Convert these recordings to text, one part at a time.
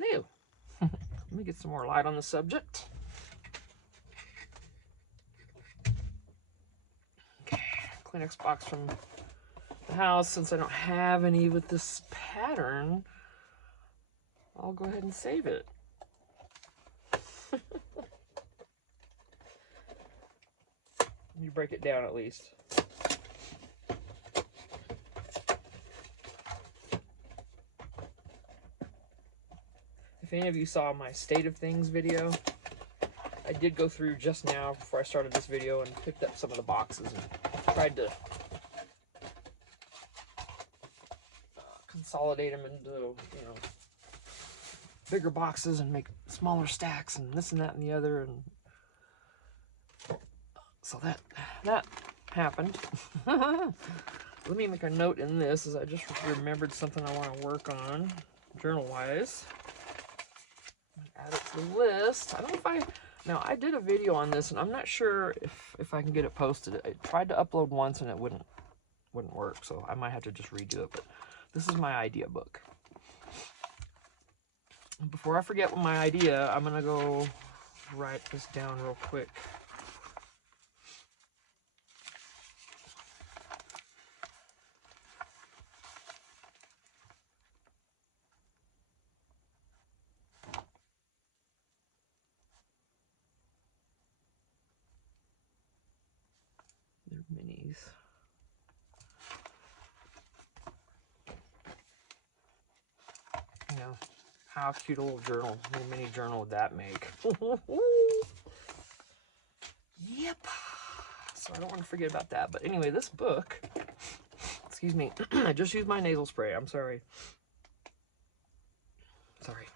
Hello. Let me get some more light on the subject. Okay, Kleenex box from the house. Since I don't have any with this pattern, I'll go ahead and save it. Let me break it down at least. If any of you saw my State of Things video, I did go through just now before I started this video and picked up some of the boxes and tried to consolidate them into, you know, bigger boxes and make smaller stacks and this and that and the other. And so that happened. Let me make a note in this as I just remembered something I want to work on journal-wise. Add it to the list. I don't know if I did a video on this and I'm not sure if I can get it posted. I tried to upload once and it wouldn't work, so I might have to just redo it. But this is my idea book. And before I forget my idea, I'm gonna go write this down real quick. They're minis. You know, how cute a little journal, little mini journal would that make? Yep. So I don't want to forget about that. But anyway, this book, excuse me, I just used my nasal spray. I'm sorry. Sorry.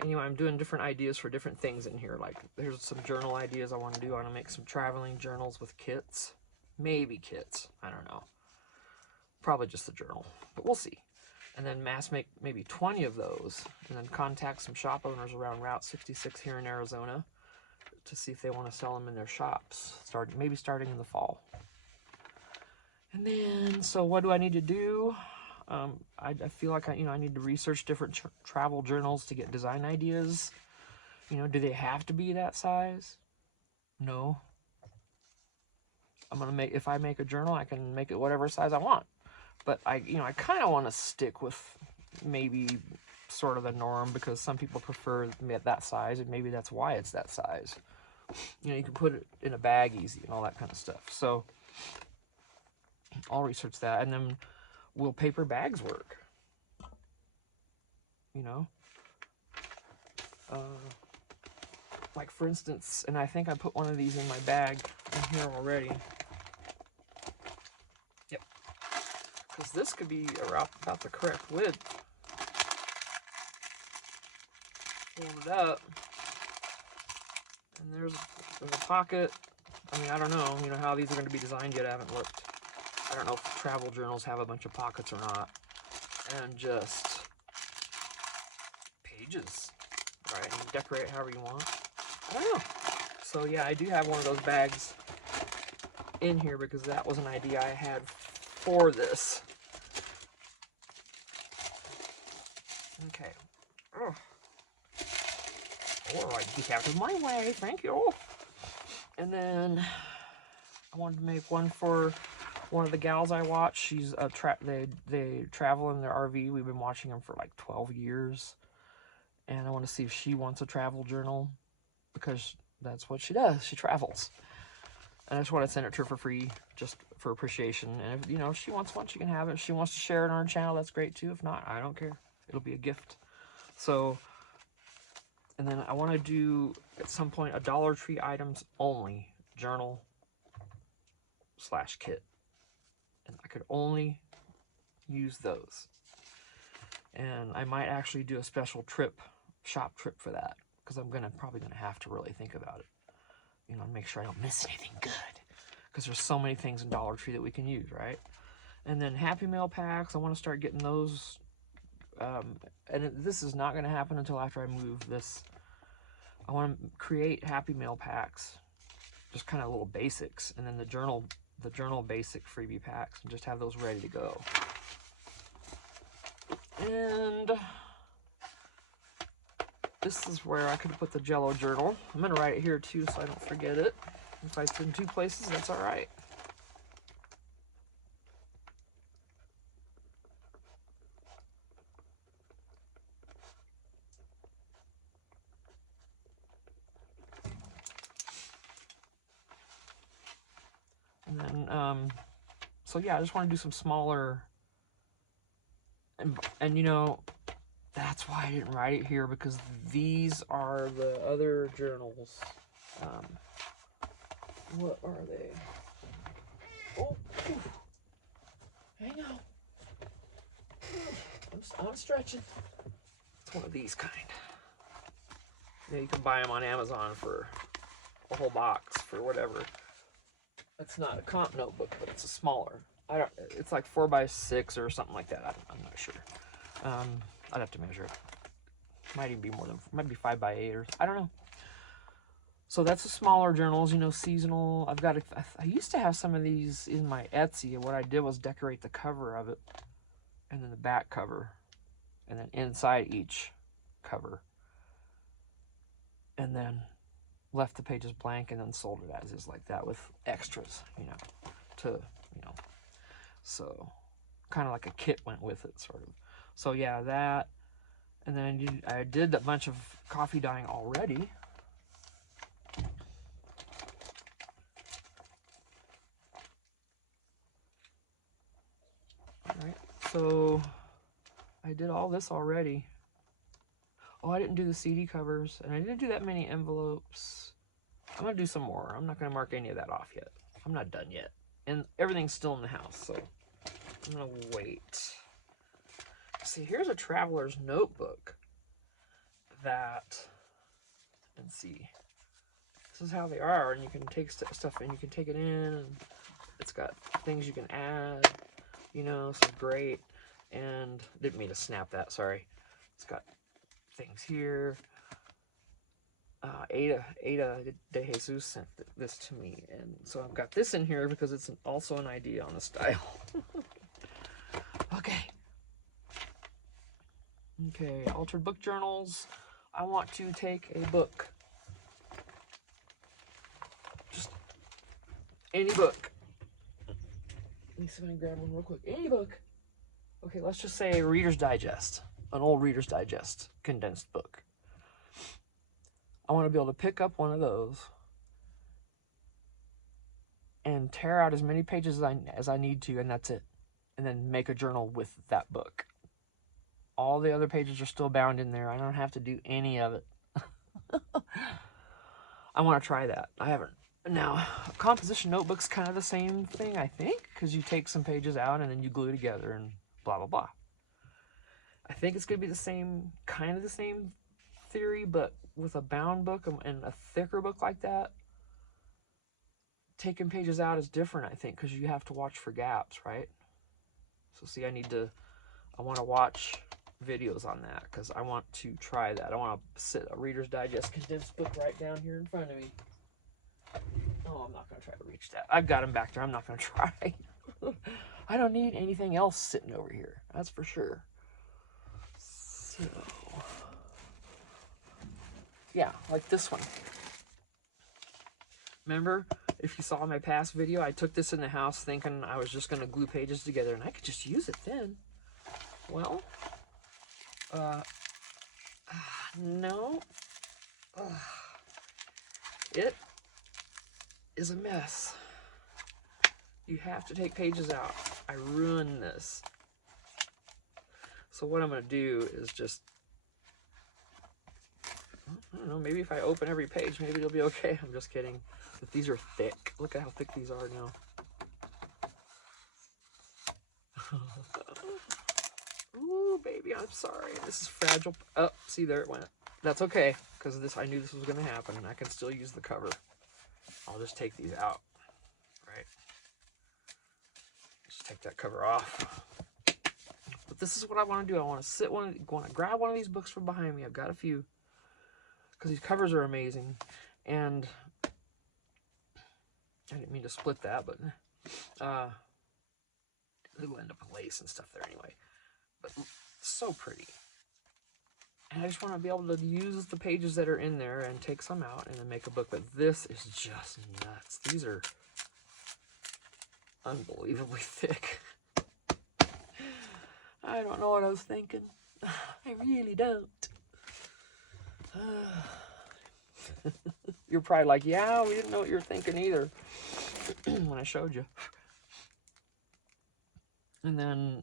Anyway, I'm doing different ideas for different things in here. Like, there's some journal ideas I want to do. I want to make some traveling journals with kits. Maybe kits. I don't know. Probably just the journal, but we'll see. And then mass make maybe 20 of those, and then contact some shop owners around Route 66 here in Arizona to see if they want to sell them in their shops, maybe starting in the fall. And then, so what do I need to do? I feel like I need to research different travel journals to get design ideas. You know, do they have to be that size? No. If I make a journal, I can make it whatever size I want. But I kind of want to stick with maybe sort of the norm because some people prefer that size, and maybe that's why it's that size. You know, you can put it in a bag easy and all that kind of stuff. So I'll research that, and then will paper bags work? You know, like for instance, and I think I put one of these in my bag in here already. Yep, because this could be about the correct width. Fold it up, and there's a pocket. I mean, I don't know, how these are going to be designed yet. I haven't looked. I don't know if travel journals have a bunch of pockets or not. And just pages, right? And decorate however you want. I don't know. So yeah, I do have one of those bags in here because that was an idea I had for this. Okay. Oh. All right, get out of my way. Thank you. And then I wanted to make one for one of the gals I watch. She's they travel in their RV. We've been watching them for like 12 years. And I want to see if she wants a travel journal because that's what she does. She travels. And I just want to send it to her for free, just for appreciation. And if she wants one, she can have it. If she wants to share it on her channel, that's great too. If not, I don't care. It'll be a gift. So, and then I want to do at some point a Dollar Tree items only journal / kit. And I could only use those. And I might actually do a special shop trip for that, because I'm probably gonna have to really think about it, make sure I don't miss anything good, because there's so many things in Dollar Tree that we can use, right? And then Happy Mail packs, I want to start getting those, and this is not going to happen until after I move this. I want to create Happy Mail packs, just kind of little basics, and then the journal basic freebie packs, and just have those ready to go. And this is where I could have put the Jello journal. I'm going to write it here too so I don't forget it. If it's in two places, that's all right. And then, so yeah, I just want to do some smaller, and you know, that's why I didn't write it here, because these are the other journals. What are they? Oh, hang on. I'm stretching. It's one of these kind. Yeah, you can buy them on Amazon for a whole box for whatever. It's not a comp notebook, but it's a smaller. It's like 4x6 or something like that. I'm not sure. I'd have to measure it. Might even be more than, might be 5x8 or I don't know. So that's the smaller journals, you know, seasonal. I used to have some of these in my Etsy, and what I did was decorate the cover of it, and then the back cover, and then inside each cover, and then left the pages blank, and then sold it as is like that with extras, you know, so kind of like a kit went with it, sort of. So yeah, that, and then I did a bunch of coffee dyeing already. Alright, so I did all this already. Oh, I didn't do the CD covers, and I didn't do that many envelopes. I'm going to do some more. I'm not going to mark any of that off yet. I'm not done yet. And everything's still in the house, so I'm going to wait. See, here's a traveler's notebook that, let's see, this is how they are, and you can take stuff and you can take it in, and it's got things you can add, you know, so great. And didn't mean to snap that, sorry. It's got things here. Ada de Jesus sent this to me, and so I've got this in here because it's also an idea on the style. Okay, altered book journals. I want to take a book, just any book. Let me see if I can grab one real quick. Any book. Okay, let's just say Reader's Digest, an old Reader's Digest condensed book. I want to be able to pick up one of those and tear out as many pages as I need to, and that's it. And then make a journal with that book. All the other pages are still bound in there. I don't have to do any of it. I want to try that. I haven't. Now, composition notebook's kind of the same thing, I think, because you take some pages out and then you glue together and blah, blah, blah. I think it's going to be the same, kind of the same theory, but with a bound book and a thicker book like that, taking pages out is different, I think, because you have to watch for gaps, right? So see, I want to watch videos on that because I want to try that. I want to sit a Reader's Digest condensed book right down here in front of me. Oh, I'm not going to try to reach that. I've got them back there. I'm not going to try. I don't need anything else sitting over here. That's for sure. So, yeah, like this one. Remember, if you saw my past video, I took this in the house thinking I was just going to glue pages together and I could just use it then. Well, no. It is a mess. You have to take pages out. I ruined this. So what I'm going to do is just, I don't know, maybe if I open every page, maybe it'll be okay. I'm just kidding. But these are thick. Look at how thick these are now. Ooh, baby, I'm sorry. This is fragile. Oh, see, there it went. That's okay, because I knew this was going to happen, and I can still use the cover. I'll just take these out, right? Just take that cover off. But this is what I want to do. I want to grab one of these books from behind me. I've got a few, because these covers are amazing. And I didn't mean to split that, but it'll end up with lace and stuff there anyway. But so pretty. And I just want to be able to use the pages that are in there and take some out and then make a book. But this is just nuts. These are unbelievably thick. I don't know what I was thinking. I really don't. You're probably like, yeah, we didn't know what you were thinking either when I showed you. And then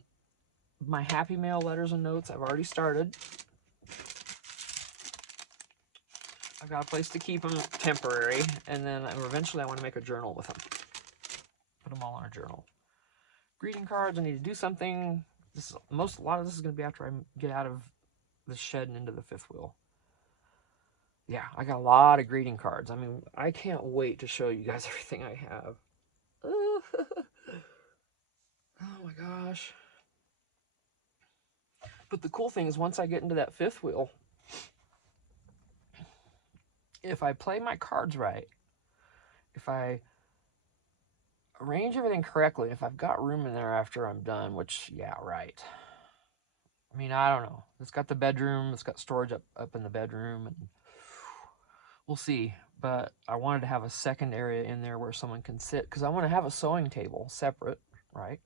my Happy Mail letters and notes, I've already started. I've got a place to keep them temporary, and then eventually I want to make a journal with them. Put them all in a journal. Greeting cards, I need to do something. A lot of this is going to be after I get out of the shed and into the fifth wheel. Yeah, I got a lot of greeting cards. I mean, I can't wait to show you guys everything I have. Oh my gosh. But the cool thing is once I get into that fifth wheel, if I play my cards right, if I arrange everything correctly, if I've got room in there after I'm done, which, yeah, right. I mean, I don't know. It's got the bedroom. It's got storage up in the bedroom, and we'll see. But I wanted to have a second area in there where someone can sit, because I want to have a sewing table separate, right?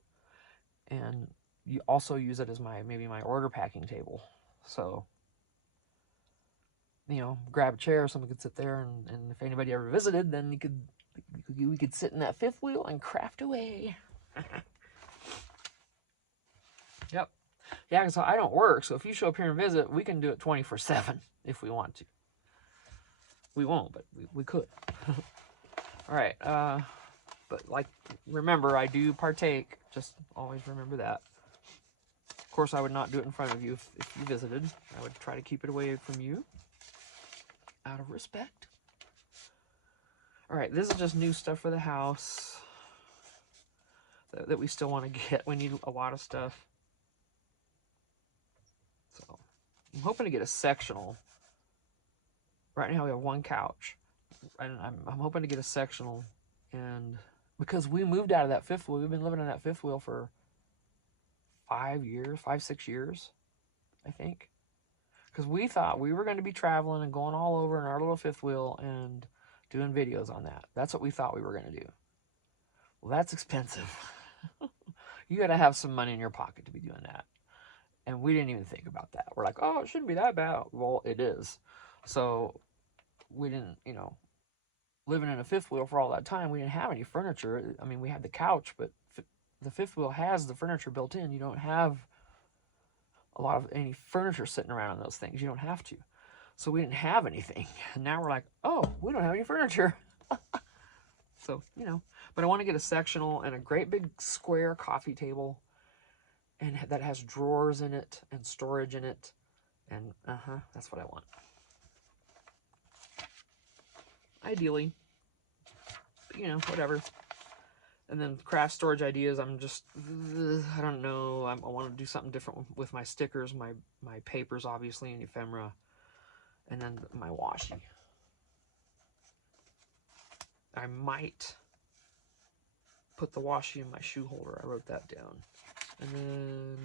And you also use it as maybe my order packing table. So, you know, grab a chair, someone could sit there, and if anybody ever visited, then we could sit in that fifth wheel and craft away. Yep. Yeah, because I don't work, so if you show up here and visit, we can do it 24/7 if we want to. We won't, but we could. All right. But like, remember, I do partake. Just always remember that. Of course, I would not do it in front of you if you visited. I would try to keep it away from you out of respect. All right, this is just new stuff for the house that we still want to get. We need a lot of stuff. So I'm hoping to get a sectional. Right now we have one couch, and I'm hoping to get a sectional, and because we moved out of that fifth wheel, we've been living in that fifth wheel for 6 years, I think. Because we thought we were going to be traveling and going all over in our little fifth wheel and doing videos on that. That's what we thought we were going to do. Well, that's expensive. You got to have some money in your pocket to be doing that. And we didn't even think about that. We're like, oh, it shouldn't be that bad. Well, it is. So we didn't, living in a fifth wheel for all that time, we didn't have any furniture. I mean, we had the couch, but the fifth wheel has the furniture built in. You don't have a lot of any furniture sitting around in those things. You don't have to. So we didn't have anything. And now we're like, oh, we don't have any furniture. So, but I want to get a sectional and a great big square coffee table, and that has drawers in it and storage in it. And that's what I want. Ideally. But, whatever. And then craft storage ideas, I don't know. I want to do something different with my stickers, my papers, obviously, and ephemera, and then my washi. I might put the washi in my shoe holder. I wrote that down. And then,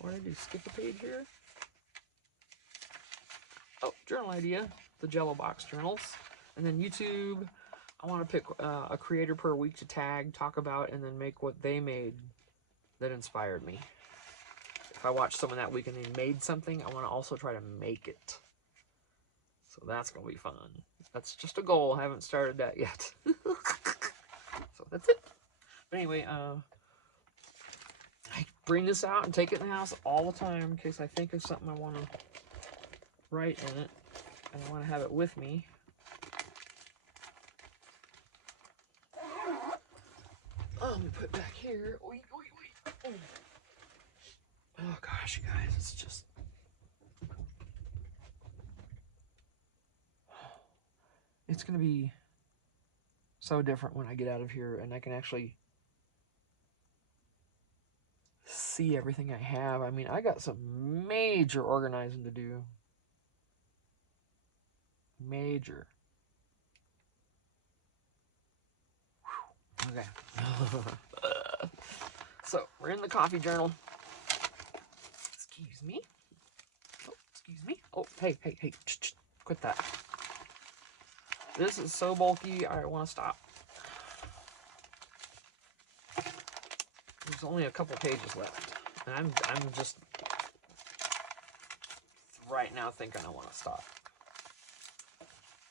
what did I do? Skip a page here? Oh, journal idea. The Jello Box journals. And then YouTube. I want to pick a creator per week to tag, talk about, and then make what they made that inspired me. If I watch someone that week and they made something, I want to also try to make it. So that's going to be fun. That's just a goal. I haven't started that yet. So that's it. But anyway, I bring this out and take it in the house all the time in case I think of something I want to write in it. And I want to have it with me. Let me put it back here. Wait. Oh gosh, you guys, it's just... It's going to be so different when I get out of here and I can actually see everything I have. I mean, I got some major organizing to do. Major. Okay. So, we're in the coffee journal. Excuse me. Oh, excuse me. Oh, hey, hey, hey. Quit that. This is so bulky, I want to stop. There's only a couple pages left. And I'm just right now thinking I want to stop.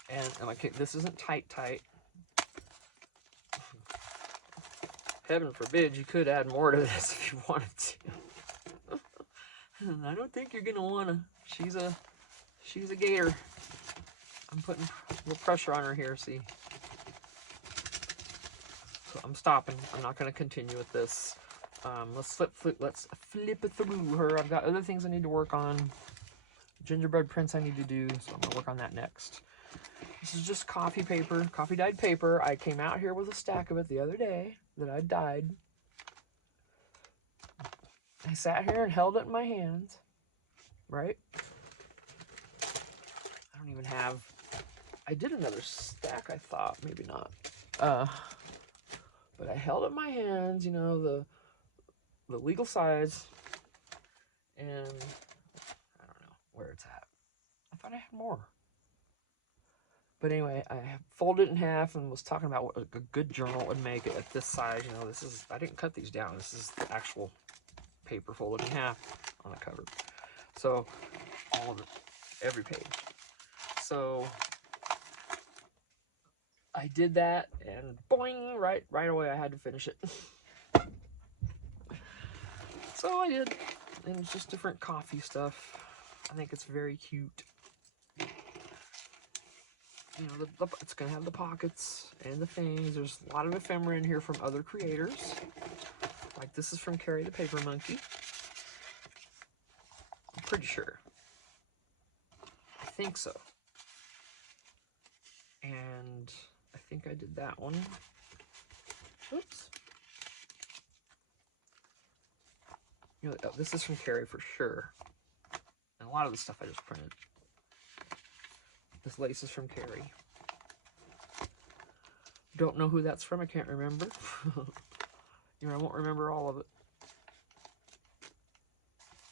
And okay, this isn't tight. Heaven forbid you could add more to this if you wanted to. I don't think you're gonna wanna. She's a gator. I'm putting a little pressure on her here, see. So I'm stopping. I'm not gonna continue with this. Let's flip it through her. I've got other things I need to work on. Gingerbread prints I need to do, so I'm gonna work on that next. This is just coffee paper, coffee dyed paper. I came out here with a stack of it the other day that I dyed. I sat here and held it in my hands, right? I don't even have, I did another stack, I thought, maybe not. But I held it in my hands, you know, the legal size, and I don't know where it's at. I thought I had more. But anyway, I folded it in half and was talking about what a good journal would make it at this size. You know, this is, I didn't cut these down. This is the actual paper folded in half on the cover. So, all of it, every page. So, I did that and boing, right away I had to finish it. So I did. And it's just different coffee stuff. I think it's very cute. You know, it's going to have the pockets and the things. There's a lot of ephemera in here from other creators. Like this is from Carrie the Paper Monkey. I'm pretty sure. I think so. And I think I did that one. Oops. You know, this is from Carrie for sure. And a lot of the stuff I just printed. This lace is from Carrie. Don't know who that's from. I can't remember. You know, I won't remember all of it.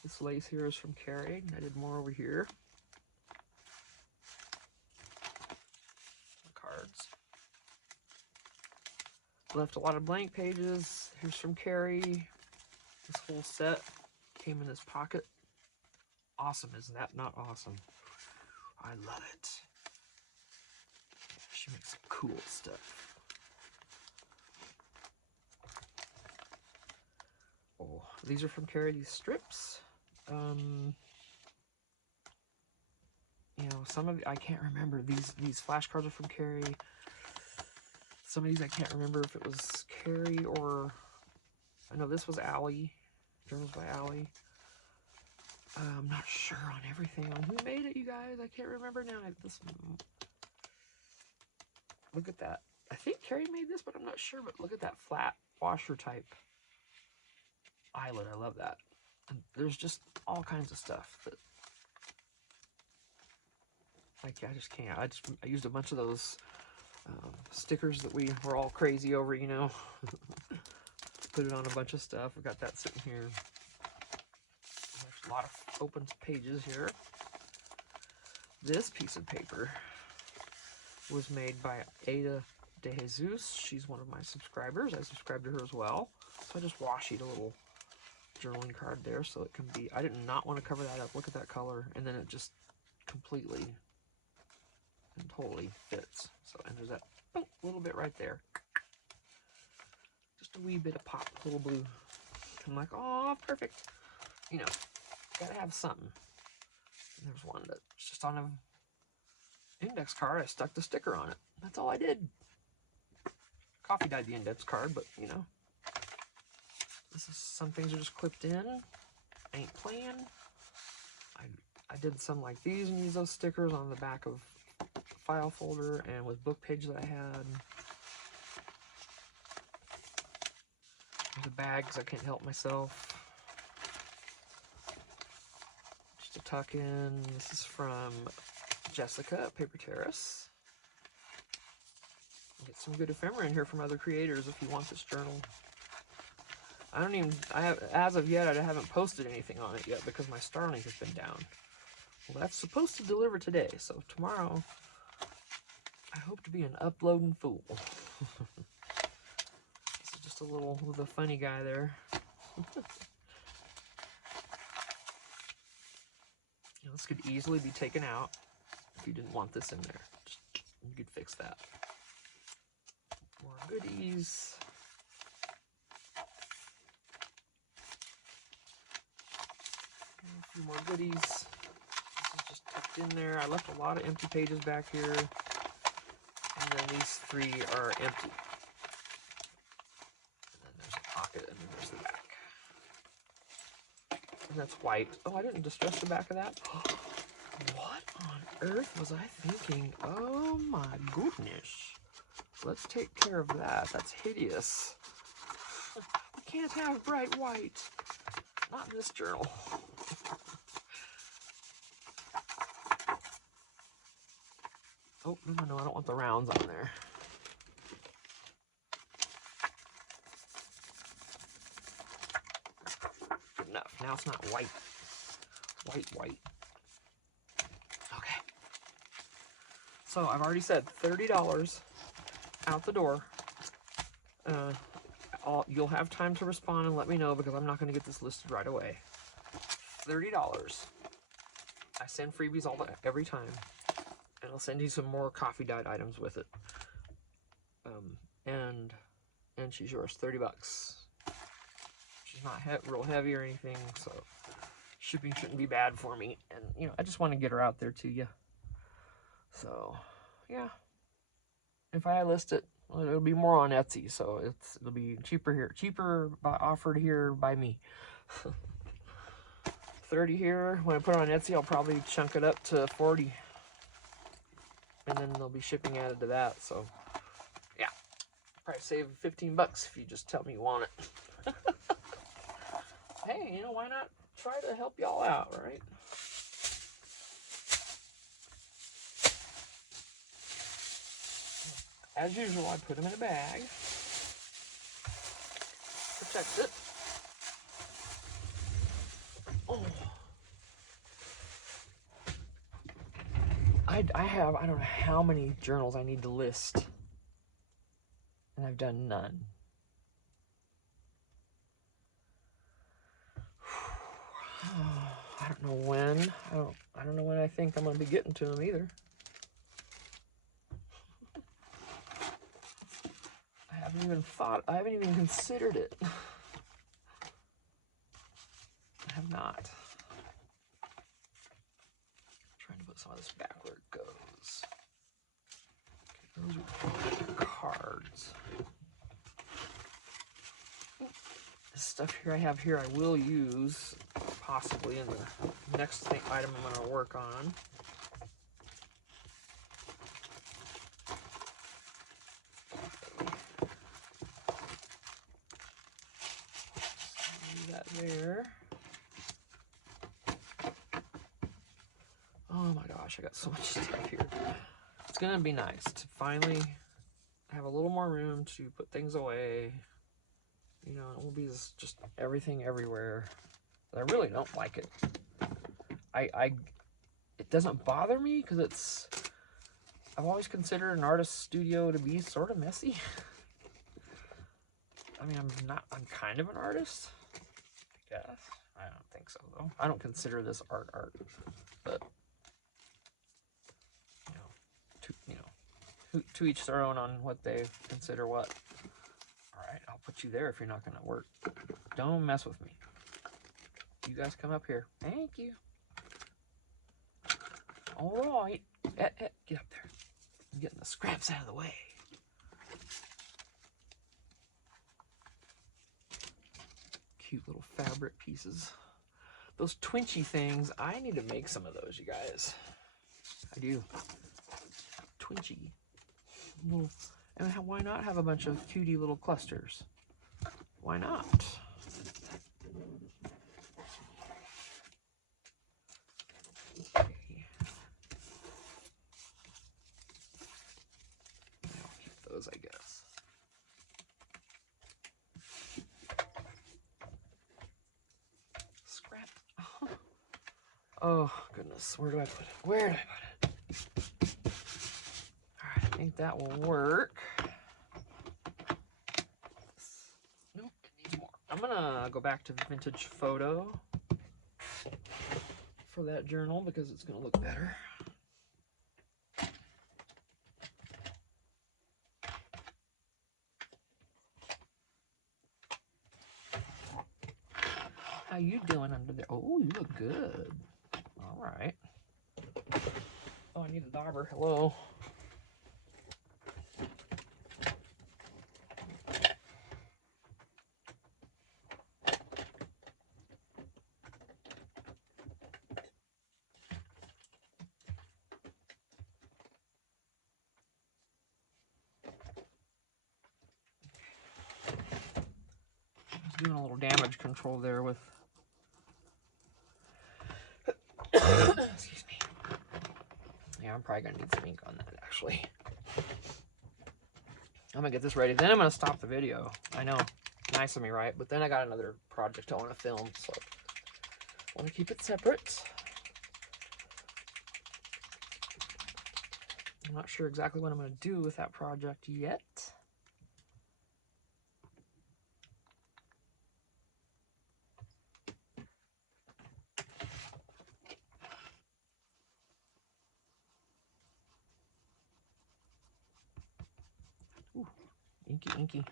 This lace here is from Carrie. I did more over here. Cards. Left a lot of blank pages. Here's from Carrie. This whole set came in this pocket. Awesome, isn't that not awesome? I love it. She makes some cool stuff. Oh, these are from Carrie, these strips. You know, some of I can't remember. These flashcards are from Carrie. Some of these I can't remember if it was Carrie or I know this was Allie. Journals by Allie. I'm not sure on everything on who made it, you guys. I can't remember now. Look at that. I think Carrie made this, but I'm not sure. But look at that flat washer type eyelet. I love that. And there's just all kinds of stuff that, like, I just can't. I used a bunch of those stickers that we were all crazy over, you know. Put it on a bunch of stuff. We got that sitting here. There's a lot of open pages here. This piece of paper was made by Ada De Jesus. She's one of my subscribers. I subscribe to her as well. So I just washi a little journaling card there so it can be, I did not want to cover that up. Look at that color. And then it just completely and totally fits. So, and there's that little bit right there. Just a wee bit of pop, little blue. I'm like, oh, perfect. You know, gotta have something. And there's one that's just on an index card. I stuck the sticker on it. That's all I did. Coffee dyed the index card, but you know, this is, some things are just clipped in. Ain't playing. I did some like these and use those stickers on the back of file folder and with book page that I had. There's a bag because I can't help myself. Just a tuck in. This is from Jessica at Paper Terrace. Get some good ephemera in here from other creators if you want this journal. I don't even, as of yet, I haven't posted anything on it yet because my Starlink has been down. Well, that's supposed to deliver today, so tomorrow, I hope to be an uploading fool. This is just a little, with a funny guy there. This could easily be taken out if you didn't want this in there. You could fix that. More goodies. A few more goodies. This is just tucked in there. I left a lot of empty pages back here. And then these 3 are empty. And then there's a pocket, and then there's the back. And that's white. Oh, I didn't distress the back of that. What on earth was I thinking? Oh my goodness. Let's take care of that. That's hideous. We can't have bright white. Not in this journal. Oh, no, I don't want the rounds on there. Good enough. Now it's not white. White. Okay. So I've already said $30 out the door. You'll have time to respond and let me know because I'm not going to get this listed right away. $30. I send freebies every time, and I'll send you some more coffee dyed items with it. And she's yours. $30. She's not real heavy or anything, so shipping shouldn't be bad for me. And I just want to get her out there to you. So, yeah. If I list it, it'll be more on Etsy, so it'll be cheaper here. Offered here by me. 30 here. When I put it on Etsy, I'll probably chunk it up to 40. And then there'll be shipping added to that, so yeah. Probably save 15 bucks if you just tell me you want it. Hey, why not try to help y'all out, right? As usual, I put them in a bag. Protect it. Oh. I don't know how many journals I need to list. And I've done none. I don't know when. I don't know when I think I'm going to be getting to them either. I haven't even considered it. I have not. I'm trying to put some of this back where it goes. Okay, those are cards. This stuff here I will use possibly in the next item I'm going to work on. That there. Oh my gosh, I got so much stuff here. It's gonna be nice to finally have a little more room to put things away. It won't be just everything everywhere. But I really don't like it. It doesn't bother me because I've always considered an artist's studio to be sort of messy. I mean, I'm kind of an artist. Yes, I don't think so though. I don't consider this art, but to each their own on what they consider what. All right, I'll put you there if you're not going to work. Don't mess with me. You guys come up here. Thank you. All right, get up there. I'm getting the scraps out of the way. Cute little fabric pieces. Those twinchy things, I need to make some of those, you guys. I do. Twinchy. And why not have a bunch of cutie little clusters? Why not? Okay. I'll keep those, I guess. Oh, goodness. Where do I put it? Where did I put it? All right, I think that will work. Nope, it needs more. I'm going to go back to the vintage photo for that journal because it's going to look better. How you doing under there? Oh, you look good. All right. Oh, I need a dauber. Hello. Just doing a little damage control there with excuse me. Yeah, I'm probably gonna need some ink on that actually. I'm gonna get this ready. Then I'm gonna stop the video. I know, nice of me, right? But then I got another project I want to film, so I want to keep it separate. I'm not sure exactly what I'm gonna do with that project yet. Ooh, inky, inky.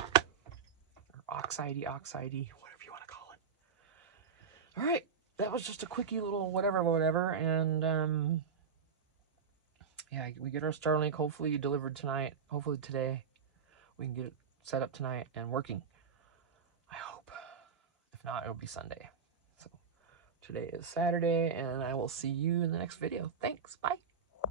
Or oxidey, whatever you want to call it. All right, that was just a quickie little whatever, and yeah, we get our Starlink hopefully delivered tonight. Hopefully today we can get it set up tonight and working. I hope. If not, it'll be Sunday. So today is Saturday, and I will see you in the next video. Thanks. Bye.